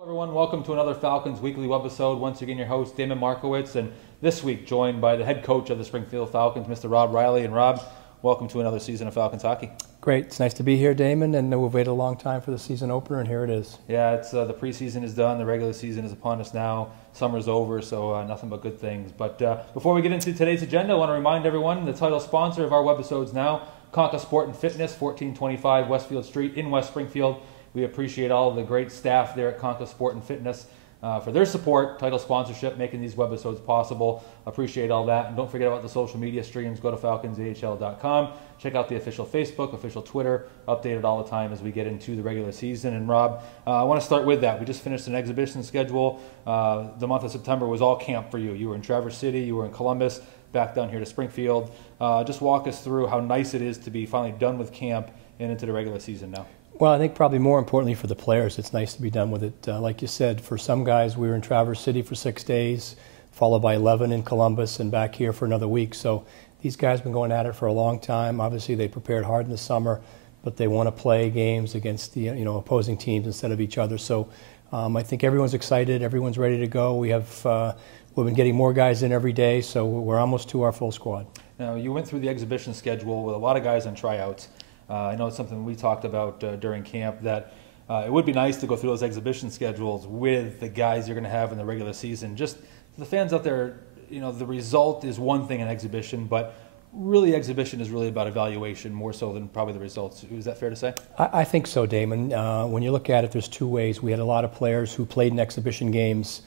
Hello everyone, welcome to another Falcons Weekly Webisode. Once again, your host, Damon Markiewicz, and this week joined by the head coach of the Springfield Falcons, Mr. Rob Riley. And Rob, welcome to another season of Falcons hockey. Great. It's nice to be here, Damon, and we've waited a long time for the season opener, and here it is. Yeah, it's the preseason is done, the regular season is upon us now, summer's over, so nothing but good things. But before we get into today's agenda, I want to remind everyone the title sponsor of our webisodes now, Conca Sport and Fitness, 1425 Westfield Street in West Springfield. We appreciate all of the great staff there at Conca Sport and Fitness for their support, title sponsorship, making these webisodes possible. Appreciate all that. And don't forget about the social media streams. Go to falconsahl.com. Check out the official Facebook, official Twitter, updated all the time as we get into the regular season. And Rob, I want to start with that. We just finished an exhibition schedule. The month of September was all camp for you. You were in Traverse City, you were in Columbus, back down here to Springfield. Just walk us through how nice it is to be finally done with camp and into the regular season now. Well, I think probably more importantly for the players, it's nice to be done with it. Like you said, for some guys, we were in Traverse City for 6 days, followed by 11 in Columbus, and back here for another week. So these guys have been going at it for a long time. Obviously, they prepared hard in the summer, but they want to play games against the opposing teams instead of each other. So I think everyone's excited. Everyone's ready to go. We've been getting more guys in every day, so we're almost to our full squad. Now, you went through the exhibition schedule with a lot of guys on tryouts. I know it's something we talked about during camp, that it would be nice to go through those exhibition schedules with the guys you're going to have in the regular season. Just the fans out there, the result is one thing in exhibition, but really exhibition is really about evaluation more so than probably the results. Is that fair to say? I think so, Damon. When you look at it, there's two ways. We had a lot of players who played in exhibition games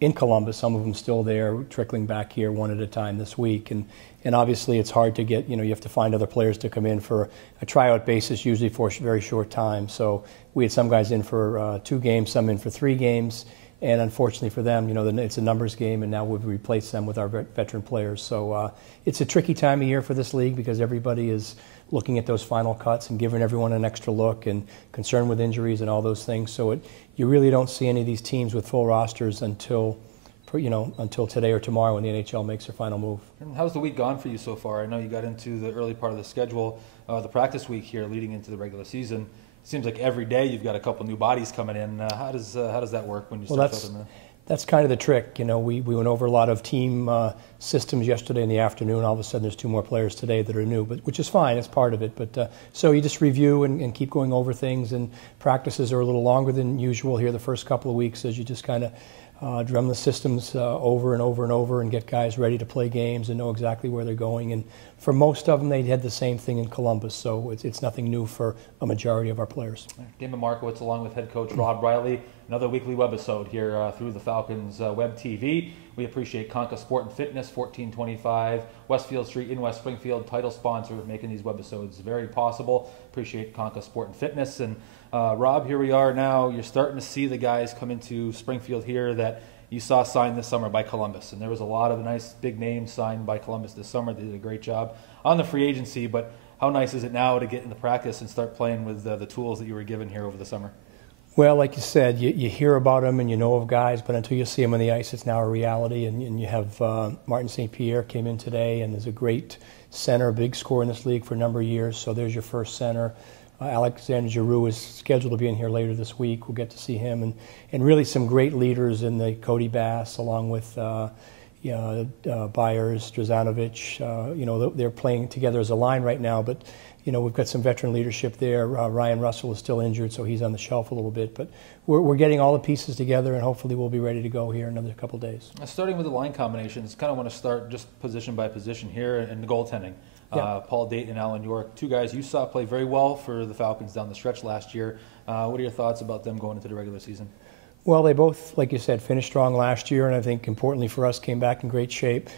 in Columbus, some of them still there, trickling back here one at a time this week. And obviously it's hard to get, you have to find other players to come in for a tryout basis, usually for a very short time. So we had some guys in for 2 games, some in for 3 games. And unfortunately for them, it's a numbers game, and now we've replaced them with our veteran players. So it's a tricky time of year for this league because everybody is looking at those final cuts and giving everyone an extra look and concerned with injuries and all those things. So you really don't see any of these teams with full rosters until today or tomorrow when the NHL makes their final move. And how's the week gone for you so far? I know you got into the early part of the schedule, the practice week here leading into the regular season. It seems like every day you've got a couple new bodies coming in. How does that work when you start filling in? That's kind of the trick. We went over a lot of team systems yesterday in the afternoon. All of a sudden there's 2 more players today that are new, which is fine. It's part of it. But so you just review and keep going over things, and practices are a little longer than usual here the first couple of weeks as you just kind of drum the systems over and over and over and get guys ready to play games and know exactly where they're going. And for most of them, they had the same thing in Columbus, so it's nothing new for a majority of our players. Damon Markiewicz along with head coach Rob Riley. Another weekly webisode here through the Falcons WebTV. We appreciate Conca Sport and Fitness, 1425 Westfield Street in West Springfield, title sponsor of making these webisodes very possible. Appreciate Conca Sport and Fitness. And Rob, here we are now. You're starting to see the guys come into Springfield here that you saw signed this summer by Columbus. And there was a lot of nice big names signed by Columbus this summer. They did a great job on the free agency. But how nice is it now to get into practice and start playing with the tools that you were given here over the summer? Well, like you said, you hear about them and you know of guys, but until you see them on the ice, it's now a reality. And you have Martin St. Pierre came in today and is a great center, big scorer in this league for a number of years. So there's your first center. Alexander Giroux is scheduled to be in here later this week. We'll get to see him. And really some great leaders in the Cody Bass, along with Byers, Drzanovich. They're playing together as a line right now, but we've got some veteran leadership there. Ryan Russell is still injured, so he's on the shelf a little bit. But we're getting all the pieces together, and hopefully we'll be ready to go here in another couple of days. Starting with the line combinations, kind of want to start just position by position here in the goaltending. Yeah. Paul Dayton and Alan York, 2 guys you saw play very well for the Falcons down the stretch last year. What are your thoughts about them going into the regular season? Well, they both, like you said, finished strong last year, and I think importantly for us, came back in great shape.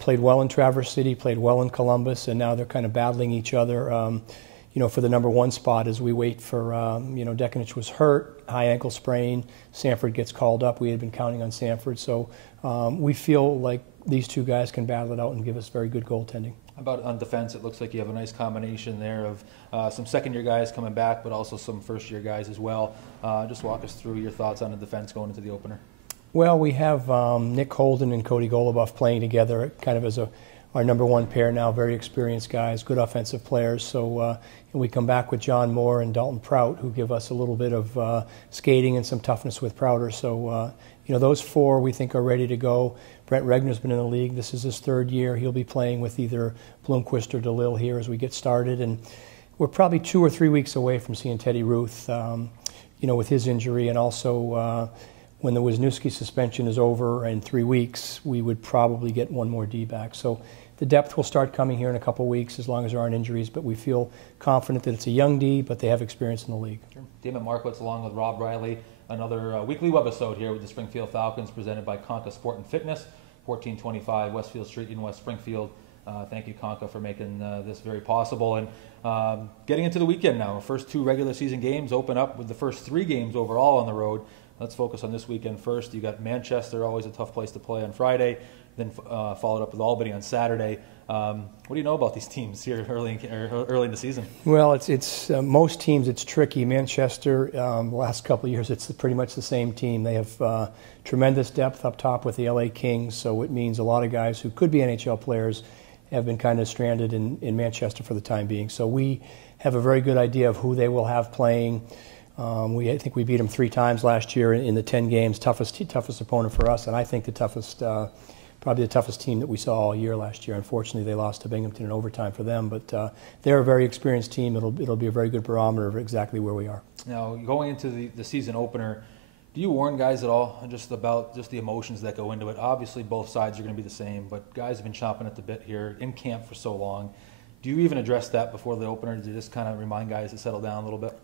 Played well in Traverse City, played well in Columbus, and now they're kind of battling each other, for the number 1 spot as we wait for, Dekanich was hurt, high ankle sprain. Sanford gets called up. We had been counting on Sanford. So we feel like these 2 guys can battle it out and give us very good goaltending. How about on defense? It looks like you have a nice combination there of some second-year guys coming back, but also some first-year guys as well. Just walk us through your thoughts on the defense going into the opener. Well, we have Nick Holden and Cody Goluboff playing together kind of as a our number one pair now, very experienced guys, good offensive players. So and we come back with John Moore and Dalton Prout, who give us a little bit of skating and some toughness with Prouter. So, those four we think are ready to go. Brent Regner's been in the league. This is his third year. He'll be playing with either Bloomquist or DeLille here as we get started. And we're probably 2 or 3 weeks away from seeing Teddy Ruth, with his injury. And also, when the Wisniewski suspension is over in 3 weeks, we would probably get one more D back. So the depth will start coming here in a couple of weeks as long as there aren't injuries, but we feel confident that it's a young D, but they have experience in the league. Sure. Damon Markiewicz along with Rob Riley, another weekly webisode here with the Springfield Falcons presented by Conca Sport and Fitness, 1425 Westfield Street in West Springfield. Thank you, Conca, for making this very possible. And getting into the weekend now, first 2 regular season games open up with the first 3 games overall on the road. Let's focus on this weekend first. You got Manchester, always a tough place to play on Friday, then followed up with Albany on Saturday. What do you know about these teams here early in the season? Well, it's most teams it's tricky. Manchester, the last couple of years, it's pretty much the same team. They have tremendous depth up top with the LA Kings, so it means a lot of guys who could be NHL players have been kind of stranded in Manchester for the time being. So we have a very good idea of who they will have playing. I think we beat them 3 times last year in the 10 games. Toughest opponent for us, and I think probably the toughest team that we saw all year last year. Unfortunately, they lost to Binghamton in overtime for them, but they're a very experienced team. It'll be a very good barometer of exactly where we are. Now, going into the season opener, do you warn guys at all about the emotions that go into it? Obviously, both sides are going to be the same, but guys have been chomping at the bit here in camp for so long. Do you even address that before the opener? Do you just kind of remind guys to settle down a little bit?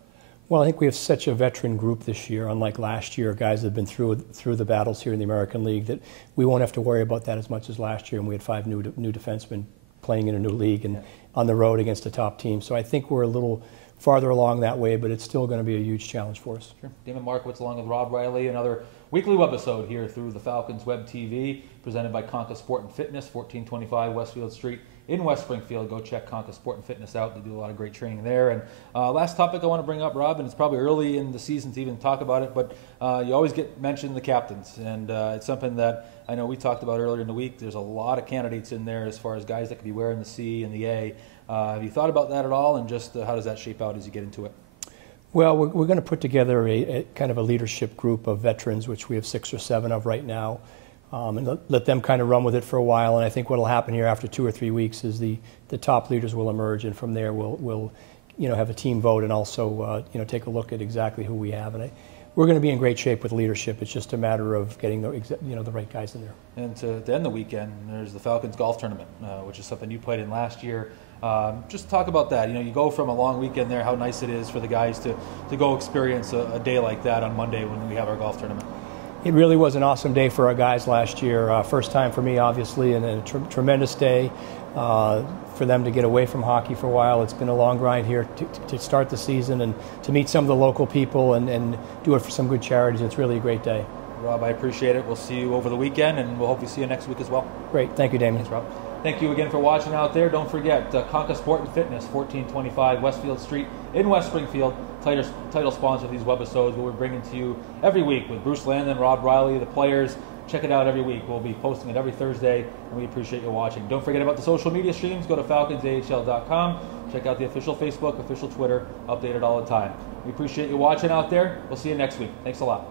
Well, I think we have such a veteran group this year, unlike last year. Guys that have been through the battles here in the American League, that we won't have to worry about that as much as last year. And we had 5 new defensemen playing in a new league and on the road against a top team. So I think we're a little farther along that way, but it's still going to be a huge challenge for us. Sure. Damon Markiewicz along with Rob Riley, another weekly webisode here through the Falcons WebTV, presented by Conca Sport and Fitness, 1425 Westfield Street in West Springfield. Go check Conca Sport and Fitness out. They do a lot of great training there. And last topic I want to bring up, Rob, and it's probably early in the season to even talk about it, but you always get mentioned the captains, and it's something that I know we talked about earlier in the week. There's a lot of candidates in there as far as guys that could be wearing the C and the A. Have you thought about that at all, and just how does that shape out as you get into it? Well, we're going to put together a kind of a leadership group of veterans, which we have 6 or 7 of right now, and let them kind of run with it for a while. And I think what will happen here after 2 or 3 weeks is the top leaders will emerge, and from there we'll have a team vote and also take a look at exactly who we have. And we're going to be in great shape with leadership. It's just a matter of getting the right guys in there. And to end the weekend, there's the Falcons golf tournament, which is something you played in last year. Just talk about that. You go from a long weekend there, how nice it is for the guys to go experience a day like that on Monday when we have our golf tournament. It really was an awesome day for our guys last year. First time for me, obviously, and a tremendous day for them to get away from hockey for a while. It's been a long grind here to start the season and to meet some of the local people and do it for some good charities. It's really a great day. Rob, I appreciate it. We'll see you over the weekend, and we'll hopefully see you next week as well. Great. Thank you, Damon. Thanks, Rob. Thank you again for watching out there. Don't forget, Conca Sport and Fitness, 1425 Westfield Street in West Springfield. Title sponsor of these webisodes, what we're bringing to you every week with Bruce Landon, Rob Riley, the players. Check it out every week. We'll be posting it every Thursday, and we appreciate you watching. Don't forget about the social media streams. Go to falconsahl.com. Check out the official Facebook, official Twitter, updated all the time. We appreciate you watching out there. We'll see you next week. Thanks a lot.